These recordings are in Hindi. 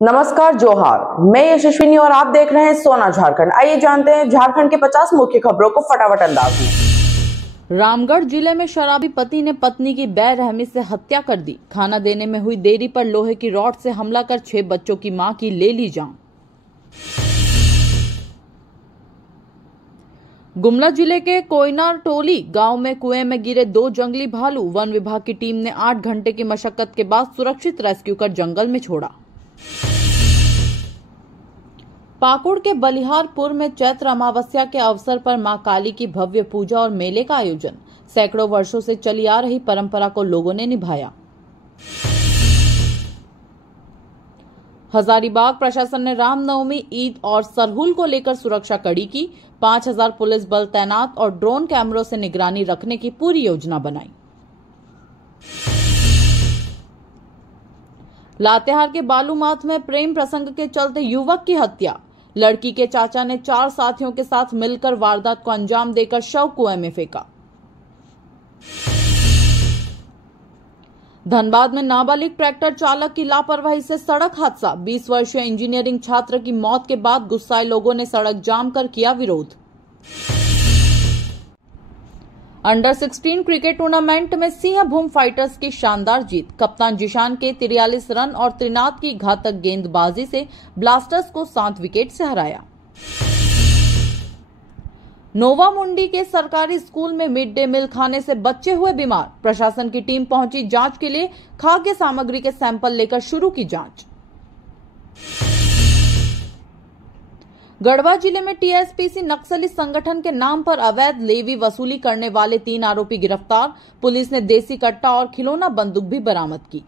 नमस्कार, जोहार। मैं यशस्विनी और आप देख रहे हैं सोना झारखंड। आइए जानते हैं झारखंड के 50 मुख्य खबरों को फटाफट अंदाज में। रामगढ़ जिले में शराबी पति ने पत्नी की बेरहमी से हत्या कर दी। खाना देने में हुई देरी पर लोहे की रॉड से हमला कर 6 बच्चों की मां की ले ली जान। गुमला जिले के कोयना टोली गांव में कुएं में गिरे 2 जंगली भालू वन विभाग की टीम ने 8 घंटे की मशक्कत के बाद सुरक्षित रेस्क्यू कर जंगल में छोड़ा। पाकुड़ के बलिहारपुर में चैत्र अमावस्या के अवसर पर मां काली की भव्य पूजा और मेले का आयोजन। सैकड़ों वर्षों से चली आ रही परंपरा को लोगों ने निभाया। हजारीबाग प्रशासन ने रामनवमी, ईद और सरहुल को लेकर सुरक्षा कड़ी की। 5000 पुलिस बल तैनात और ड्रोन कैमरों से निगरानी रखने की पूरी योजना बनाई। लातेहार के बालूमाथ में प्रेम प्रसंग के चलते युवक की हत्या। लड़की के चाचा ने 4 साथियों के साथ मिलकर वारदात को अंजाम देकर शव कुएं में फेंका। धनबाद में नाबालिग ट्रैक्टर चालक की लापरवाही से सड़क हादसा। 20 वर्षीय इंजीनियरिंग छात्र की मौत के बाद गुस्साए लोगों ने सड़क जाम कर किया विरोध। अंडर 16 क्रिकेट टूर्नामेंट में सिंहभूम फाइटर्स की शानदार जीत। कप्तान जिशान के 43 रन और त्रिनाथ की घातक गेंदबाजी से ब्लास्टर्स को 7 विकेट से हराया। नोवा मुंडी के सरकारी स्कूल में मिड डे मील खाने से बच्चे हुए बीमार। प्रशासन की टीम पहुंची जांच के लिए। खाद्य सामग्री के सैंपल लेकर शुरू की जांच। गढ़वा जिले में टीएसपीसी नक्सली संगठन के नाम पर अवैध लेवी वसूली करने वाले 3 आरोपी गिरफ्तार। पुलिस ने देसी कट्टा और खिलौना बंदूक भी बरामद की।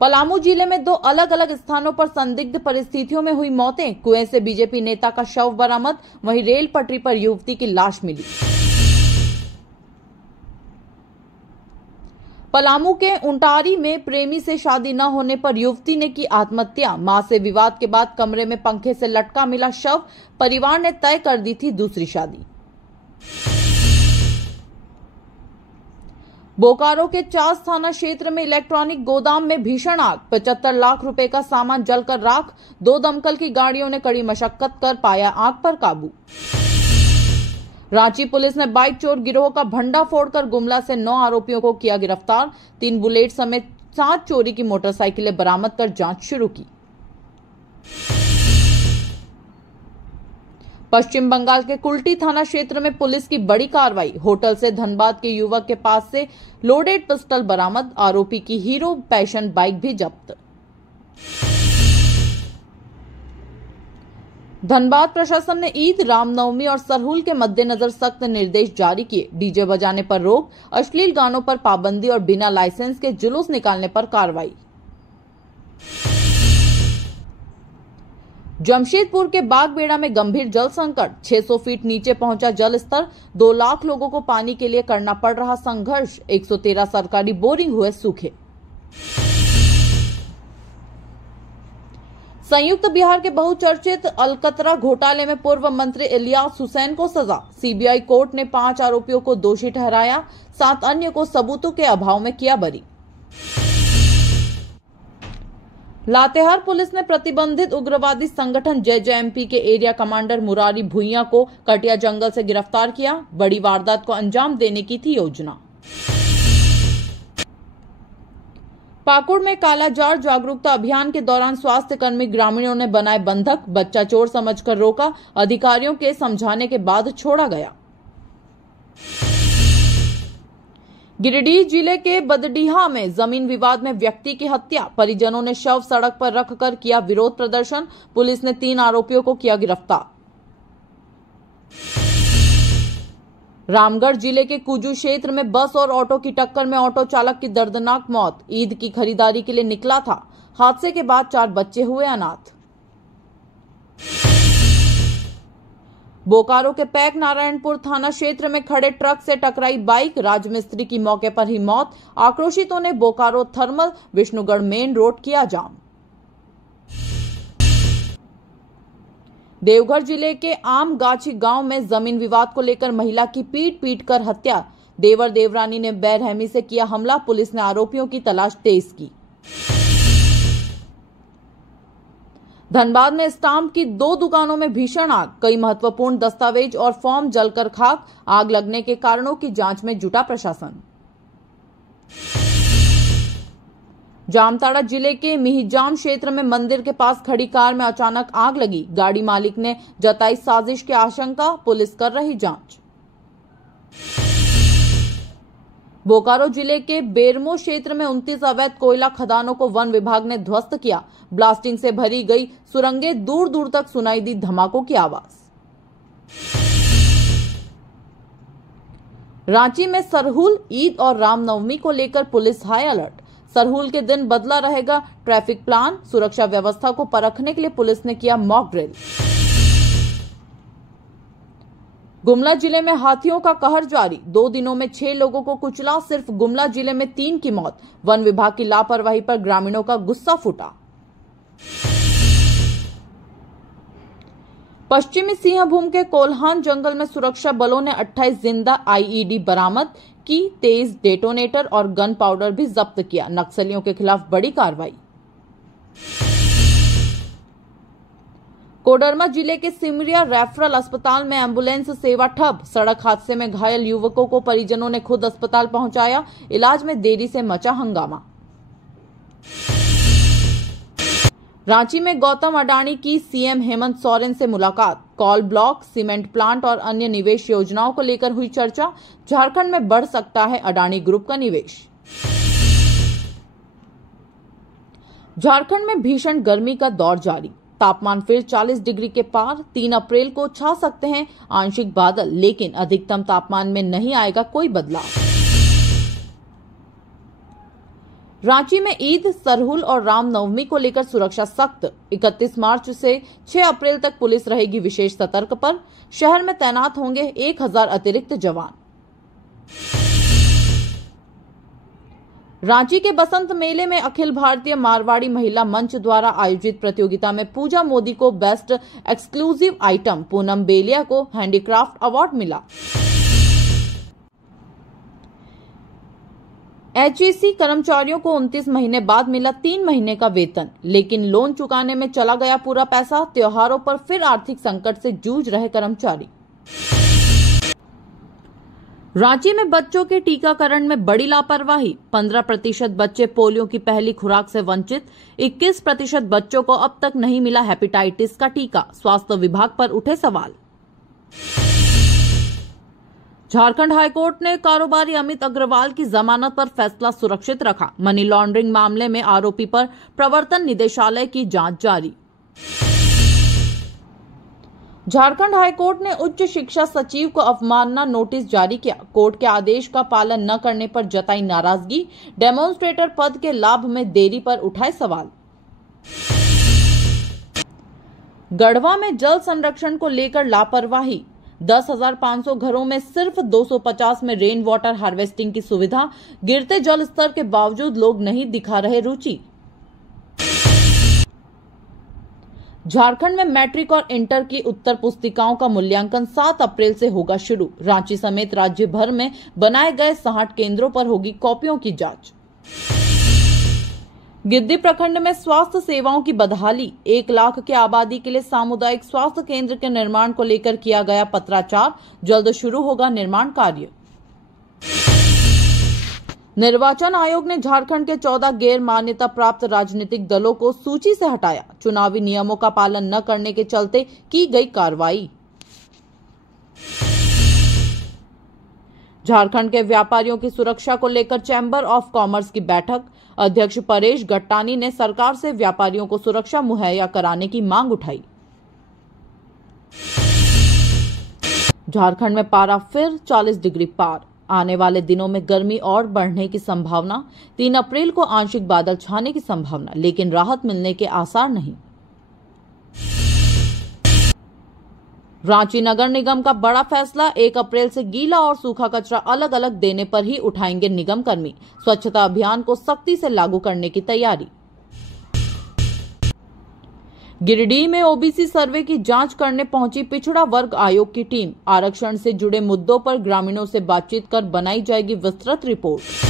पलामू जिले में 2 अलग अलग स्थानों पर संदिग्ध परिस्थितियों में हुई मौतें। कुएं से बीजेपी नेता का शव बरामद, वहीं रेल पटरी पर युवती की लाश मिली। पलामू के उंटारी में प्रेमी से शादी न होने पर युवती ने की आत्महत्या। मां से विवाद के बाद कमरे में पंखे से लटका मिला शव। परिवार ने तय कर दी थी दूसरी शादी। बोकारो के चास थाना क्षेत्र में इलेक्ट्रॉनिक गोदाम में भीषण आग। 75 लाख रुपए का सामान जलकर राख। 2 दमकल की गाड़ियों ने कड़ी मशक्कत कर पाया आग पर काबू। रांची पुलिस ने बाइक चोर गिरोह का भंडा फोड़कर गुमला से 9 आरोपियों को किया गिरफ्तार। 3 बुलेट समेत 7 चोरी की मोटरसाइकिलें बरामद कर जांच शुरू की। पश्चिम बंगाल के कुल्टी थाना क्षेत्र में पुलिस की बड़ी कार्रवाई। होटल से धनबाद के युवक के पास से लोडेड पिस्टल बरामद। आरोपी की हीरो पैशन बाइक भी जब्त। धनबाद प्रशासन ने ईद, रामनवमी और सरहुल के मद्देनजर सख्त निर्देश जारी किए। डीजे बजाने पर रोक, अश्लील गानों पर पाबंदी और बिना लाइसेंस के जुलूस निकालने पर कार्रवाई। जमशेदपुर के बागबेड़ा में गंभीर जल संकट। 600 फीट नीचे पहुंचा जल स्तर। 2 लाख लोगों को पानी के लिए करना पड़ रहा संघर्ष। 113 सरकारी बोरिंग हुए सूखे। संयुक्त बिहार के बहुचर्चित अलकतरा घोटाले में पूर्व मंत्री इलियास हुसैन को सजा। सीबीआई कोर्ट ने 5 आरोपियों को दोषी ठहराया। 7 अन्य को सबूतों के अभाव में किया बरी। लातेहार पुलिस ने प्रतिबंधित उग्रवादी संगठन जेजेएमपी के एरिया कमांडर मुरारी भुइयां को कटिया जंगल से गिरफ्तार किया। बड़ी वारदात को अंजाम देने की थी योजना। पाकुड़ में कालाजार जागरूकता अभियान के दौरान स्वास्थ्य कर्मी ग्रामीणों ने बनाए बंधक। बच्चा चोर समझकर रोका। अधिकारियों के समझाने के बाद छोड़ा गया। गिरिडीह जिले के बदडीहा में जमीन विवाद में व्यक्ति की हत्या। परिजनों ने शव सड़क पर रखकर किया विरोध प्रदर्शन। पुलिस ने 3 आरोपियों को किया गिरफ्तार। रामगढ़ जिले के कुजू क्षेत्र में बस और ऑटो की टक्कर में ऑटो चालक की दर्दनाक मौत। ईद की खरीदारी के लिए निकला था। हादसे के बाद 4 बच्चे हुए अनाथ। बोकारो के पैक नारायणपुर थाना क्षेत्र में खड़े ट्रक से टकराई बाइक। राजमिस्त्री की मौके पर ही मौत। आक्रोशितों ने Bokaro thermal Vishnugarh main road किया जाम। देवघर जिले के आमगाछी गांव में जमीन विवाद को लेकर महिला की पीट कर हत्या। देवर देवरानी ने बेरहमी से किया हमला। पुलिस ने आरोपियों की तलाश तेज की। धनबाद में स्टाम्प की 2 दुकानों में भीषण आग, कई महत्वपूर्ण दस्तावेज और फॉर्म जलकर खाक। आग लगने के कारणों की जांच में जुटा प्रशासन। जामताड़ा जिले के मिहिजाम क्षेत्र में मंदिर के पास खड़ी कार में अचानक आग लगी। गाड़ी मालिक ने जताई साजिश की आशंका, पुलिस कर रही जांच। बोकारो जिले के बेरमो क्षेत्र में 29 अवैध कोयला खदानों को वन विभाग ने ध्वस्त किया। ब्लास्टिंग से भरी गई सुरंगें, दूर दूर तक सुनाई दी धमाकों की आवाज। रांची में सरहुल, ईद और रामनवमी को लेकर पुलिस हाई अलर्ट। सरहुल के दिन बदला रहेगा ट्रैफिक प्लान। सुरक्षा व्यवस्था को परखने के लिए पुलिस ने किया मॉक ड्रिल। गुमला जिले में हाथियों का कहर जारी, 2 दिनों में 6 लोगों को कुचला। सिर्फ गुमला जिले में 3 की मौत। वन विभाग की लापरवाही पर ग्रामीणों का गुस्सा फूटा। पश्चिमी सिंहभूम के कोल्हान जंगल में सुरक्षा बलों ने 28 जिंदा आईईडी बरामद की। 23 डेटोनेटर और गन पाउडर भी जब्त किया। नक्सलियों के खिलाफ बड़ी कार्रवाई। कोडरमा जिले के सिमरिया रेफरल अस्पताल में एम्बुलेंस सेवा ठप। सड़क हादसे में घायल युवकों को परिजनों ने खुद अस्पताल पहुंचाया। इलाज में देरी से मचा हंगामा। रांची में गौतम अडानी की सीएम हेमंत सोरेन से मुलाकात। कॉल ब्लॉक, सीमेंट प्लांट और अन्य निवेश योजनाओं को लेकर हुई चर्चा। झारखंड में बढ़ सकता है अडानी ग्रुप का निवेश। झारखंड में भीषण गर्मी का दौर जारी। तापमान फिर 40 डिग्री के पार। 3 अप्रैल को छा सकते हैं आंशिक बादल, लेकिन अधिकतम तापमान में नहीं आएगा कोई बदलाव। रांची में ईद, सरहुल और रामनवमी को लेकर सुरक्षा सख्त। 31 मार्च से 6 अप्रैल तक पुलिस रहेगी विशेष सतर्क पर। शहर में तैनात होंगे 1000 अतिरिक्त जवान। रांची के बसंत मेले में अखिल भारतीय मारवाड़ी महिला मंच द्वारा आयोजित प्रतियोगिता में पूजा मोदी को बेस्ट एक्सक्लूसिव आइटम, पूनम बेलिया को हैंडीक्राफ्ट अवार्ड मिला। एचईसी कर्मचारियों को 29 महीने बाद मिला 3 महीने का वेतन, लेकिन लोन चुकाने में चला गया पूरा पैसा। त्योहारों पर फिर आर्थिक संकट से जूझ रहे कर्मचारी। रांची में बच्चों के टीकाकरण में बड़ी लापरवाही। 15% बच्चे पोलियो की पहली खुराक से वंचित। 21% बच्चों को अब तक नहीं मिला हेपेटाइटिस का टीका। स्वास्थ्य विभाग पर उठे सवाल। झारखंड हाईकोर्ट ने कारोबारी अमित अग्रवाल की जमानत पर फैसला सुरक्षित रखा। मनी लॉन्ड्रिंग मामले में आरोपी पर प्रवर्तन निदेशालय की जांच जारी। झारखंड हाईकोर्ट ने उच्च शिक्षा सचिव को अवमानना नोटिस जारी किया। कोर्ट के आदेश का पालन न करने पर जताई नाराजगी। डेमोन्स्ट्रेटर पद के लाभ में देरी पर उठाए सवाल। गढ़वा में जल संरक्षण को लेकर लापरवाही। 10,500 घरों में सिर्फ 250 में रेन वाटर हार्वेस्टिंग की सुविधा। गिरते जल स्तर के बावजूद लोग नहीं दिखा रहे रुचि। झारखंड में मैट्रिक और इंटर की उत्तर पुस्तिकाओं का मूल्यांकन 7 अप्रैल से होगा शुरू। रांची समेत राज्य भर में बनाए गए 60 केंद्रों पर होगी कॉपियों की जांच। गिद्दी प्रखंड में स्वास्थ्य सेवाओं की बदहाली। 1 लाख की आबादी के लिए सामुदायिक स्वास्थ्य केंद्र के निर्माण को लेकर किया गया पत्राचार। जल्द शुरू होगा निर्माण कार्य। निर्वाचन आयोग ने झारखंड के 14 गैर मान्यता प्राप्त राजनीतिक दलों को सूची से हटाया। चुनावी नियमों का पालन न करने के चलते की गई कार्रवाई। झारखंड के व्यापारियों की सुरक्षा को लेकर चैम्बर ऑफ कॉमर्स की बैठक। अध्यक्ष परेश गट्टानी ने सरकार से व्यापारियों को सुरक्षा मुहैया कराने की मांग उठाई। झारखंड में पारा फिर 40 डिग्री पार। आने वाले दिनों में गर्मी और बढ़ने की संभावना। 3 अप्रैल को आंशिक बादल छाने की संभावना, लेकिन राहत मिलने के आसार नहीं। रांची नगर निगम का बड़ा फैसला। 1 अप्रैल से गीला और सूखा कचरा अलग अलग देने पर ही उठाएंगे निगम कर्मी। स्वच्छता अभियान को सख्ती से लागू करने की तैयारी। गिरिडीह में ओबीसी सर्वे की जांच करने पहुंची पिछड़ा वर्ग आयोग की टीम। आरक्षण से जुड़े मुद्दों पर ग्रामीणों से बातचीत कर बनाई जाएगी विस्तृत रिपोर्ट।